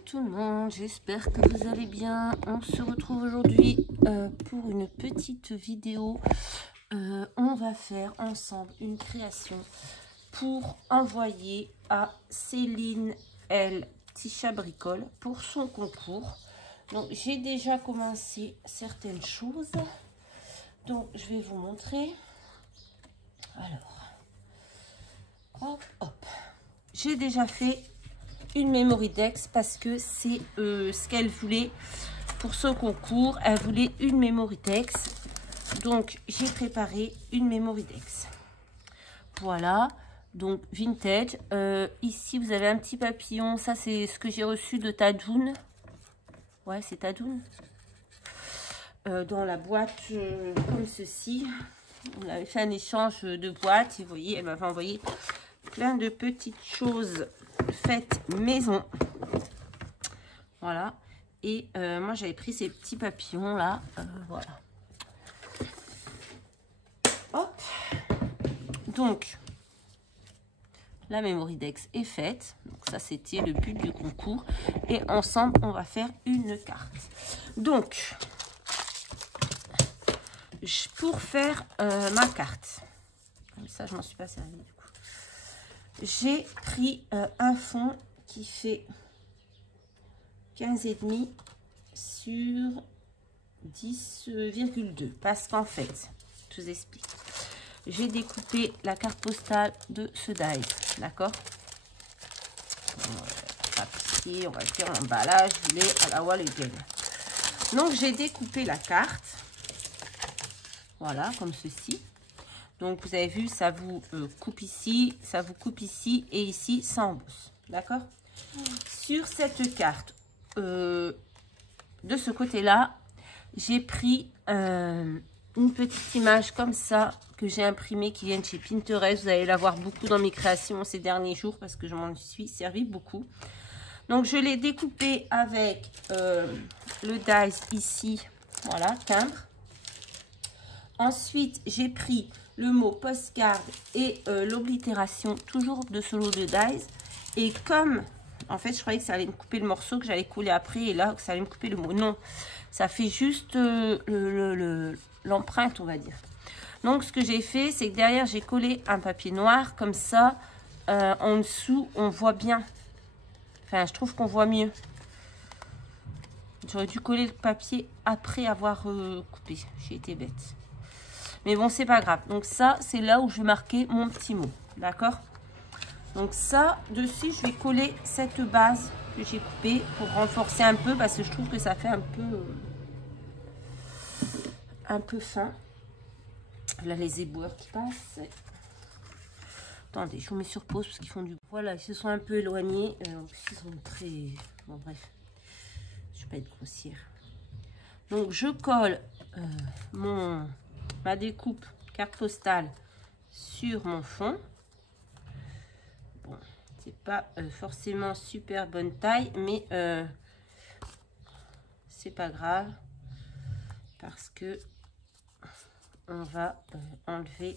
Coucou tout le monde, j'espère que vous allez bien. On se retrouve aujourd'hui pour une petite vidéo. On va faire ensemble une création pour envoyer à Céline L. Tisha Bricole pour son concours. Donc j'ai déjà commencé certaines choses. Donc je vais vous montrer. Alors, hop, hop. J'ai déjà fait une Mémoridex parce que c'est ce qu'elle voulait pour son concours. Elle voulait une Mémoridex, donc j'ai préparé une Mémoridex. Voilà, donc vintage. Ici vous avez un petit papillon, ça c'est ce que j'ai reçu de Tadoun. Ouais, c'est Tadoun. Dans la boîte comme ceci. On avait fait un échange de boîtes et vous voyez, elle m'avait envoyé plein de petites choses faites maison. Voilà. Et moi j'avais pris ces petits papillons là. Voilà. Hop. Donc la Mémoridex est faite. Donc ça c'était le but du concours. Et ensemble on va faire une carte. Donc pour faire ma carte, ça je m'en suis pas servi du coup. J'ai pris un fond qui fait 15,5 sur 10,2 parce qu'en fait, je vous explique. J'ai découpé la carte postale de ce dies, d'accord? Papier, on va dire l'emballage, il est à la wall again. Donc j'ai découpé la carte, voilà, comme ceci. Donc vous avez vu, ça vous coupe ici, ça vous coupe ici et ici, ça embosse, d'accord? Sur cette carte, de ce côté-là, j'ai pris une petite image comme ça que j'ai imprimée qui vient de chez Pinterest. Vous allez la voir beaucoup dans mes créations ces derniers jours parce que je m'en suis servi beaucoup. Donc je l'ai découpée avec le dies ici, voilà, timbre. Ensuite, j'ai pris le mot postcard et l'oblitération toujours de ce lot de dies. Et comme, en fait, je croyais que ça allait me couper le morceau, que j'allais coller après, et là, que ça allait me couper le mot. Non, ça fait juste l'empreinte, on va dire. Donc, ce que j'ai fait, c'est que derrière, j'ai collé un papier noir. Comme ça, en dessous, on voit bien. Enfin, je trouve qu'on voit mieux. J'aurais dû coller le papier après avoir coupé. J'ai été bête. Mais bon, c'est pas grave. Donc ça, c'est là où je vais marquer mon petit mot. D'accord? Donc ça, dessus, je vais coller cette base que j'ai coupée pour renforcer un peu parce que je trouve que ça fait un peu fin. Là, les éboueurs qui passent. Attendez, je vous mets sur pause parce qu'ils font du... Voilà, ils se sont un peu éloignés. Ils sont très... Bon, bref. Je vais pas être grossière. Donc, je colle ma découpe carte postale sur mon fond. Bon, c'est pas forcément super bonne taille, mais c'est pas grave parce que on va enlever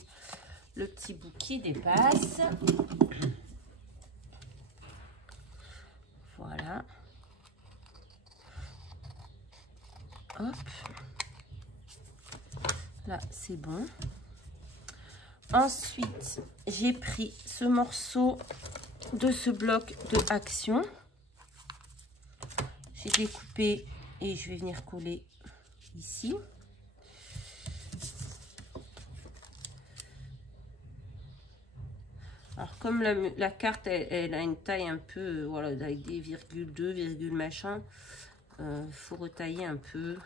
le petit bout qui dépasse. Voilà. Hop. Là, c'est bon. Ensuite, j'ai pris ce morceau de ce bloc de action. J'ai découpé et je vais venir coller ici. Alors, comme la carte, elle a une taille un peu, voilà, avec des virgules, 2 virgules machin, faut retailler un peu.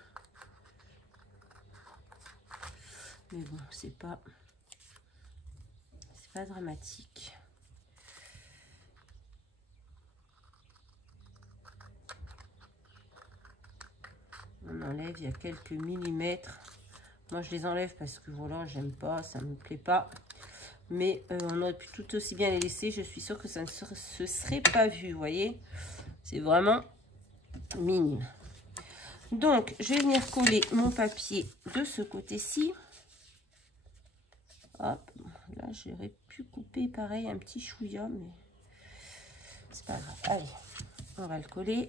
Mais bon, c'est pas dramatique. On enlève, il y a quelques millimètres. Moi, je les enlève parce que voilà, j'aime pas, ça me plaît pas. Mais on aurait pu tout aussi bien les laisser. Je suis sûre que ça ne se serait pas vu, vous voyez. C'est vraiment minime. Donc, je vais venir coller mon papier de ce côté-ci. Hop, là, j'aurais pu couper pareil un petit chouïa, mais c'est pas grave. Allez, On va le coller.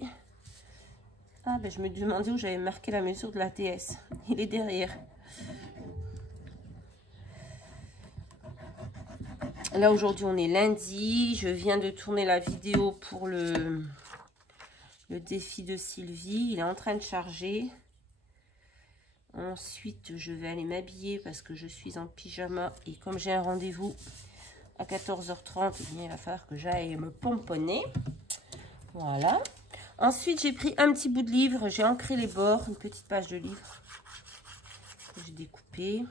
Ah, ben je me demandais où j'avais marqué la mesure de la TS. Il est derrière. Là, aujourd'hui, on est lundi. Je viens de tourner la vidéo pour le défi de Sylvie. Il est en train de charger. Ensuite, je vais aller m'habiller parce que je suis en pyjama. Et comme j'ai un rendez-vous à 14h30, il va falloir que j'aille me pomponner. Voilà. Ensuite, j'ai pris un petit bout de livre. J'ai ancré les bords. Une petite page de livre que j'ai découpée.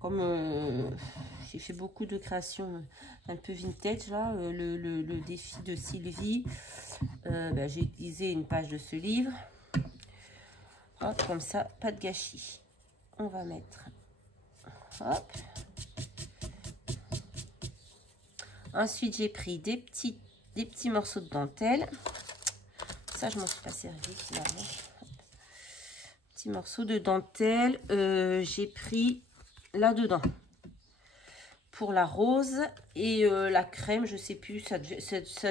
Comme j'ai fait beaucoup de créations un peu vintage, là, le défi de Sylvie, j'ai utilisé une page de ce livre. Hop, comme ça, pas de gâchis. On va mettre... Hop. Ensuite, j'ai pris des petits morceaux de dentelle. Ça, je m'en suis pas servi finalement. Petits morceaux de dentelle. J'ai pris là-dedans pour la rose et la crème, je sais plus, ça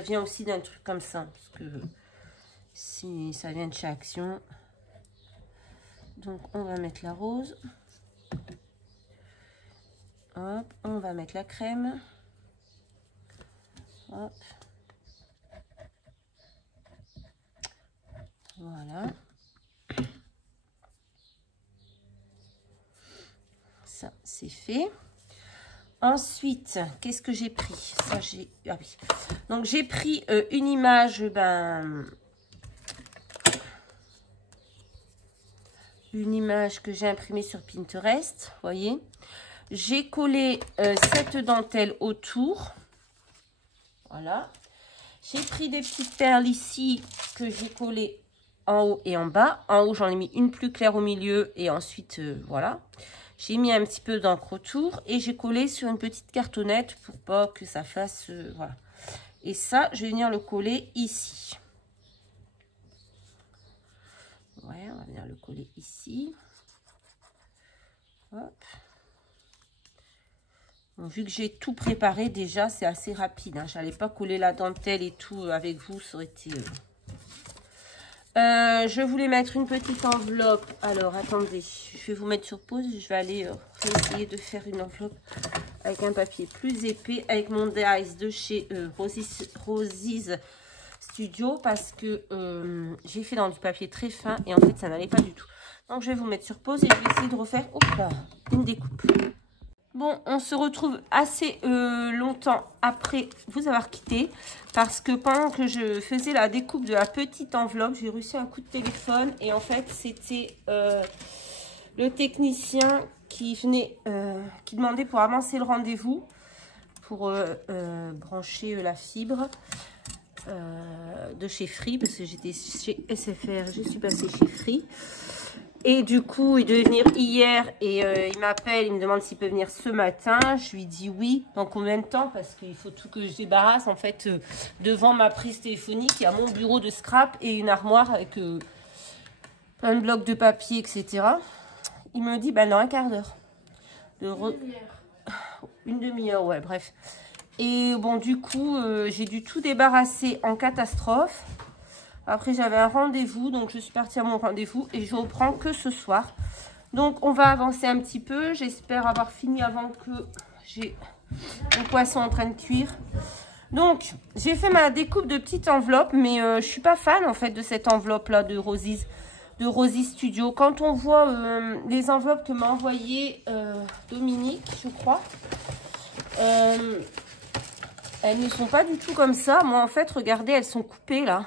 vient aussi d'un truc comme ça. Parce que si ça vient de chez Action. Donc, on va mettre la rose. Hop, on va mettre la crème. Hop. Voilà. Ça, c'est fait. Ensuite, qu'est-ce que j'ai pris? Ça, j'ai... Ah oui. Donc, j'ai pris une image, une image que j'ai imprimée sur Pinterest, vous voyez. J'ai collé cette dentelle autour. Voilà. J'ai pris des petites perles ici que j'ai collées en haut et en bas. En haut, j'en ai mis une plus claire au milieu et ensuite, voilà. J'ai mis un petit peu d'encre autour et j'ai collé sur une petite cartonnette pour pas que ça fasse... voilà. Et ça, je vais venir le coller ici. Ouais, on va venir le coller ici. Hop. Bon, vu que j'ai tout préparé déjà, c'est assez rapide. Hein. J'allais pas coller la dentelle et tout avec vous, ça aurait été... je voulais mettre une petite enveloppe. Alors, attendez, je vais vous mettre sur pause. Je vais aller essayer de faire une enveloppe avec un papier plus épais, avec mon dies de chez Rosie's Studio, parce que j'ai fait dans du papier très fin et en fait, ça n'allait pas du tout. Donc, je vais vous mettre sur pause et je vais essayer de refaire une découpe. Bon, on se retrouve assez longtemps après vous avoir quitté parce que pendant que je faisais la découpe de la petite enveloppe, j'ai reçu un coup de téléphone et en fait, c'était le technicien qui venait, qui demandait pour avancer le rendez-vous, pour brancher la fibre de chez Free parce que j'étais chez SFR, je suis passée chez Free. Et du coup, il devait venir hier et il m'appelle, il me demande s'il peut venir ce matin. Je lui dis oui. Dans combien de temps? Parce qu'il faut tout que je débarrasse en fait devant ma prise téléphonique. Il y a mon bureau de scrap et une armoire avec plein de blocs de papier, etc. Il me dit, dans un quart d'heure. Une demi-heure, ouais, bref. Et bon, du coup, j'ai dû tout débarrasser en catastrophe. Après, j'avais un rendez-vous, donc je suis partie à mon rendez-vous et je reprends que ce soir. Donc, on va avancer un petit peu. J'espère avoir fini avant que j'ai mon poisson en train de cuire. Donc, j'ai fait ma découpe de petite enveloppe, mais je suis pas fan, en fait, de cette enveloppe-là de Rosie's Studio. Quand on voit les enveloppes que m'a envoyé Dominique, je crois, elles ne sont pas du tout comme ça. Moi, en fait, regardez, elles sont coupées, là.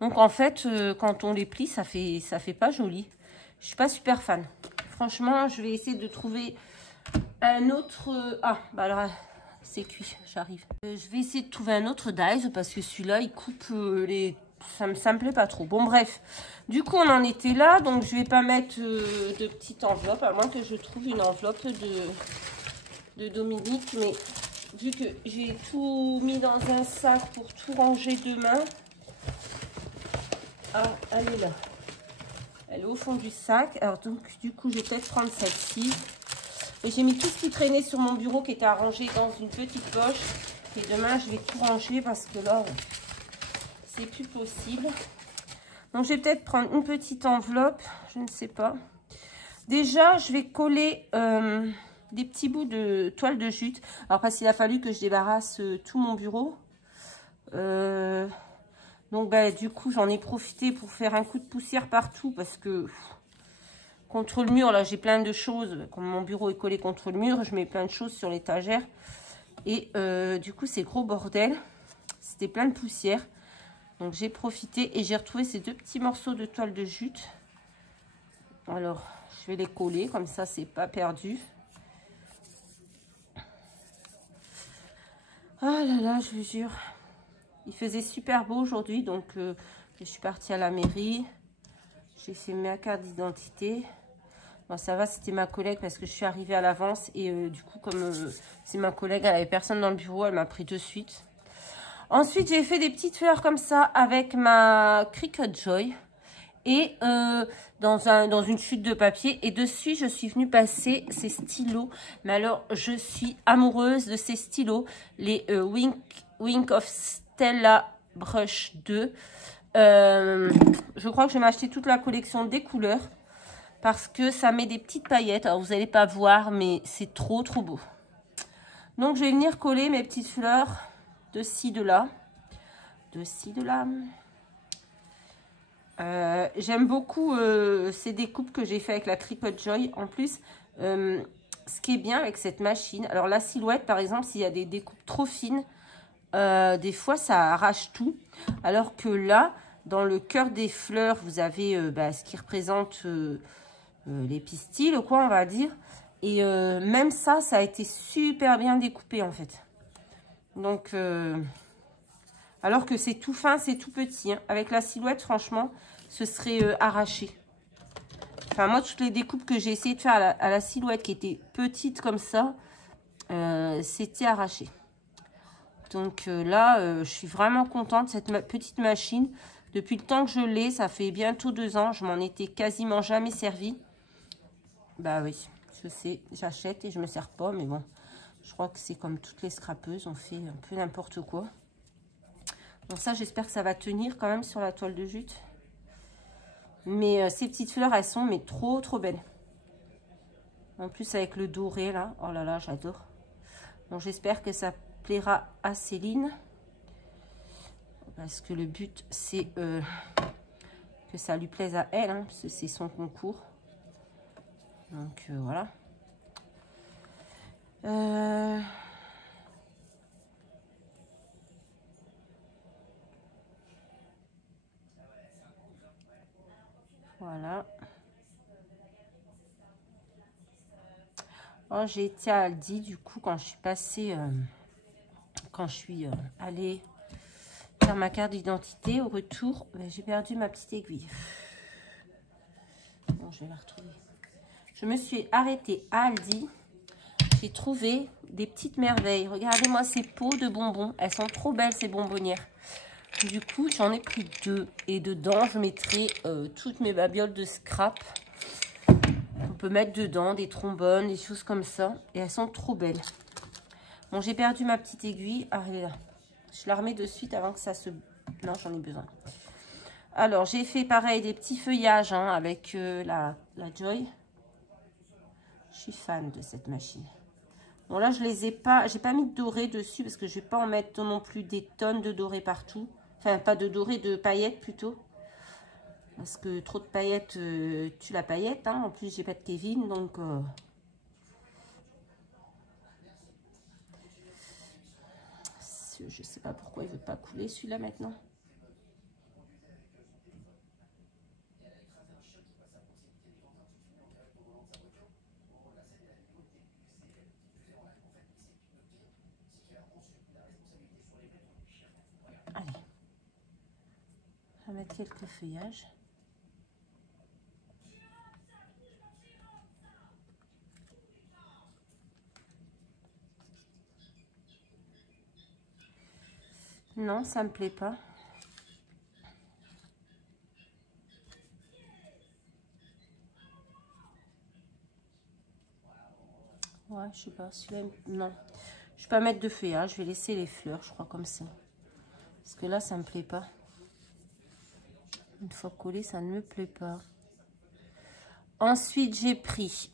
Donc, en fait, quand on les plie, ça fait pas joli. Je suis pas super fan. Franchement, je vais essayer de trouver un autre... alors, c'est cuit, j'arrive. Je vais essayer de trouver un autre dies parce que celui-là, il coupe les... Ça me plaît pas trop. Bon, bref. Du coup, on en était là. Donc, je vais pas mettre de petite enveloppe, à moins que je trouve une enveloppe de Dominique. Mais vu que j'ai tout mis dans un sac pour tout ranger demain... Ah, elle est là. Elle est au fond du sac. Alors, donc, du coup, je vais peut-être prendre celle-ci. Et j'ai mis tout ce qui traînait sur mon bureau qui était arrangé dans une petite poche. Et demain, je vais tout ranger parce que là, c'est plus possible. Donc, je vais peut-être prendre une petite enveloppe. Je ne sais pas. Déjà, je vais coller des petits bouts de toile de jute. Alors, parce qu'il a fallu que je débarrasse tout mon bureau. Donc, bah, du coup, j'en ai profité pour faire un coup de poussière partout. Parce que contre le mur, là, j'ai plein de choses. Comme mon bureau est collé contre le mur, je mets plein de choses sur l'étagère. Et du coup, c'est gros bordel. C'était plein de poussière. Donc, j'ai profité et j'ai retrouvé ces deux petits morceaux de toile de jute. Alors, je vais les coller, comme ça, c'est pas perdu. Ah là là, je vous jure. Il faisait super beau aujourd'hui, donc je suis partie à la mairie. J'ai fait ma carte d'identité. Bon, ça va, c'était ma collègue parce que je suis arrivée à l'avance. Et du coup, comme c'est ma collègue, elle n'avait personne dans le bureau, elle m'a pris de suite. Ensuite, j'ai fait des petites fleurs comme ça avec ma Cricut Joy. Et dans une chute de papier. Et dessus, je suis venue passer ces stylos. Mais alors, je suis amoureuse de ces stylos. Les Wink of Stella Brush 2. Je crois que je vais m'acheter toute la collection des couleurs. Parce que ça met des petites paillettes. Alors, vous n'allez pas voir, mais c'est trop, trop beau. Donc, je vais venir coller mes petites fleurs de ci, de là. De ci, de là. J'aime beaucoup ces découpes que j'ai fait avec la Cricut Joy. En plus, ce qui est bien avec cette machine, alors la silhouette par exemple, s'il y a des découpes trop fines, des fois ça arrache tout. Alors que là, dans le cœur des fleurs, vous avez ce qui représente les pistils, quoi, on va dire. Et même ça, ça a été super bien découpé en fait. Donc, alors que c'est tout fin, c'est tout petit. Hein. Avec la silhouette, franchement, ce serait arraché. Enfin, moi, toutes les découpes que j'ai essayé de faire à la silhouette qui était petite comme ça, c'était arraché. Donc là, je suis vraiment contente de cette petite machine. Depuis le temps que je l'ai, ça fait bientôt 2 ans. Je m'en étais quasiment jamais servi. Bah oui, je sais, j'achète et je me sers pas. Mais bon, je crois que c'est comme toutes les scrapeuses. On fait un peu n'importe quoi. Donc ça, j'espère que ça va tenir quand même sur la toile de jute. Mais ces petites fleurs, elles sont mais trop, trop belles. En plus, avec le doré, là. Oh là là, j'adore. Donc, j'espère que ça plaira à Céline. Parce que le but, c'est que ça lui plaise à elle. Hein, parce que c'est son concours. Donc, voilà. Voilà. Oh, j'ai été à Aldi, du coup, quand je suis passée, quand je suis allée faire ma carte d'identité, au retour, j'ai perdu ma petite aiguille. Bon, je vais la retrouver. Je me suis arrêtée à Aldi. J'ai trouvé des petites merveilles. Regardez-moi ces pots de bonbons. Elles sont trop belles, ces bonbonnières. Du coup, j'en ai pris 2. Et dedans, je mettrai toutes mes babioles de scrap. On peut mettre dedans des trombones, des choses comme ça. Et elles sont trop belles. Bon, j'ai perdu ma petite aiguille. Ah, elle est là. Je la remets de suite avant que ça se... Non, j'en ai besoin. Alors, j'ai fait pareil, des petits feuillages hein, avec la Joy. Je suis fan de cette machine. Bon, là, je les ai pas... J'ai pas mis de doré dessus parce que je vais pas en mettre non plus des tonnes de doré partout. Enfin, pas de doré, de paillettes plutôt. Parce que trop de paillettes tue la paillette. Hein. En plus, j'ai pas de Kevin, donc... Je sais pas pourquoi il veut pas couler celui-là maintenant. Allez. On va mettre quelques feuillages. Non, ça me plaît pas. Ouais, je sais pas. Celui-là, non. Je vais pas mettre de feuillage. Je vais laisser les fleurs, je crois, comme ça. Parce que là, ça me plaît pas. Une fois collé, ça ne me plaît pas. Ensuite, j'ai pris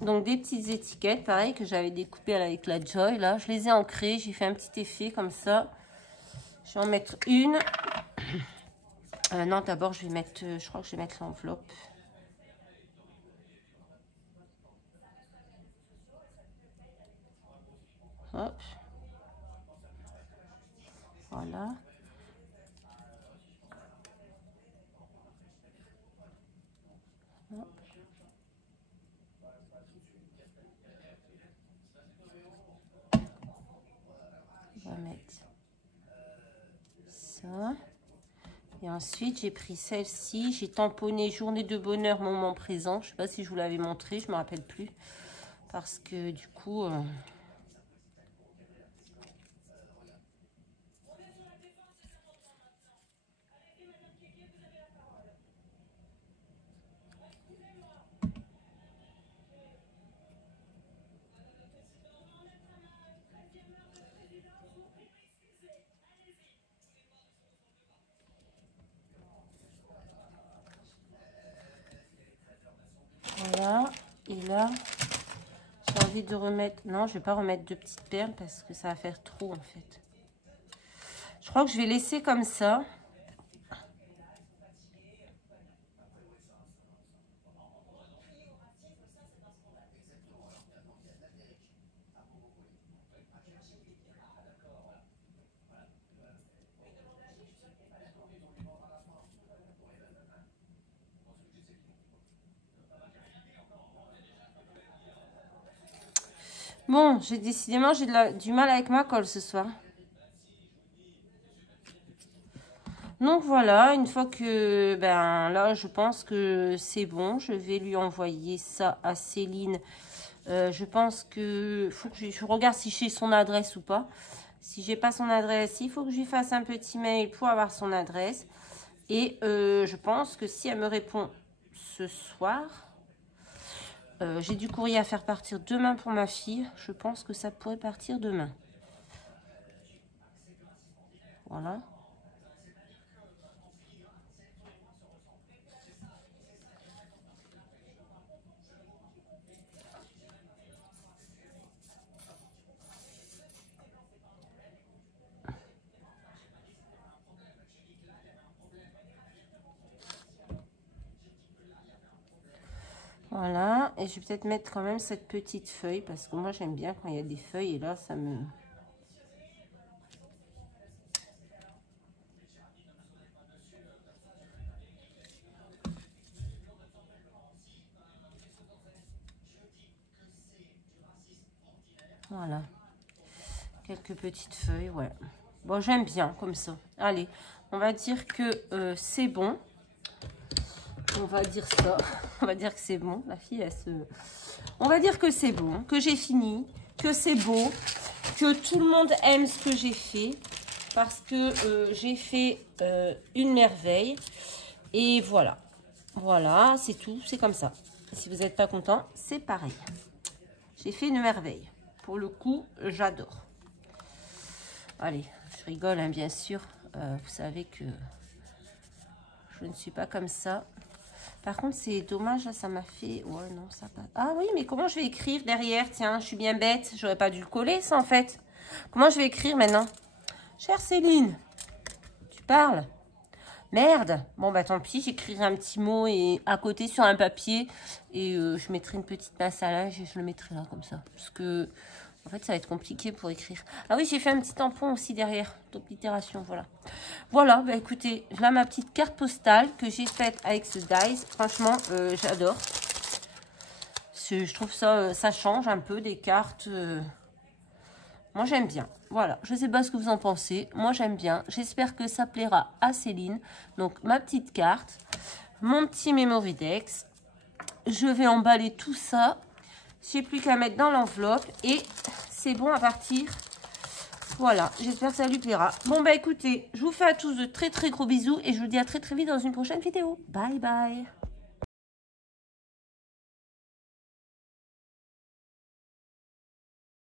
donc des petites étiquettes, pareil, que j'avais découpées avec la Joy. Là, je les ai ancrées. J'ai fait un petit effet comme ça. Je vais en mettre une. Non, d'abord, je vais mettre, je crois que je vais mettre l'enveloppe. Hop. Voilà. Hop. On va mettre ça. Et ensuite, j'ai pris celle-ci. J'ai tamponné journée de bonheur, moment présent. Je ne sais pas si je vous l'avais montré, je ne me rappelle plus. Parce que du coup... voilà. Et là, j'ai envie de remettre... Non, je ne vais pas remettre deux petites perles parce que ça va faire trop en fait. Je crois que je vais laisser comme ça. Bon, j'ai décidément du mal avec ma colle ce soir. Donc voilà, une fois que, ben là, je pense que c'est bon. Je vais lui envoyer ça à Céline. Je pense que faut que je regarde si j'ai son adresse ou pas. Si j'ai pas son adresse, il faut que je lui fasse un petit mail pour avoir son adresse. Et je pense que si elle me répond ce soir... j'ai du courrier à faire partir demain pour ma fille. Je pense que ça pourrait partir demain. Voilà. Voilà. Et je vais peut-être mettre quand même cette petite feuille. Parce que moi, j'aime bien quand il y a des feuilles. Et là, ça me... Voilà. Quelques petites feuilles, ouais. Bon, j'aime bien comme ça. Allez, on va dire que c'est bon. On va dire ça. On va dire que c'est bon. La fille, elle se... On va dire que c'est bon, que j'ai fini, que c'est beau, que tout le monde aime ce que j'ai fait. Parce que j'ai fait une merveille. Et voilà. Voilà, c'est tout. C'est comme ça. Si vous n'êtes pas content, c'est pareil. J'ai fait une merveille. Pour le coup, j'adore. Allez, je rigole, hein, bien sûr. Vous savez que je ne suis pas comme ça. Par contre, c'est dommage, là, ça m'a fait... Ouais, non, ça pas... Ah oui, mais comment je vais écrire derrière? Tiens, je suis bien bête. J'aurais pas dû le coller, ça, en fait. Comment je vais écrire maintenant? Chère Céline, tu parles? Merde. Bon, bah tant pis, j'écrirai un petit mot et à côté sur un papier. Et je mettrai une petite pince à linge et je le mettrai là, comme ça. Parce que... En fait, ça va être compliqué pour écrire. Ah oui, j'ai fait un petit tampon aussi derrière. D'oblitération, voilà. Voilà, bah écoutez, là, ma petite carte postale que j'ai faite avec ce dies. Franchement, j'adore. Je trouve ça, ça change un peu des cartes. Moi, j'aime bien. Voilà, je ne sais pas ce que vous en pensez. Moi, j'aime bien. J'espère que ça plaira à Céline. Donc, ma petite carte, mon petit memory dex. Je vais emballer tout ça. J'ai plus qu'à mettre dans l'enveloppe et c'est bon à partir. Voilà, j'espère que ça lui plaira. Bon, bah écoutez, je vous fais à tous de très très gros bisous et je vous dis à très très vite dans une prochaine vidéo. Bye bye.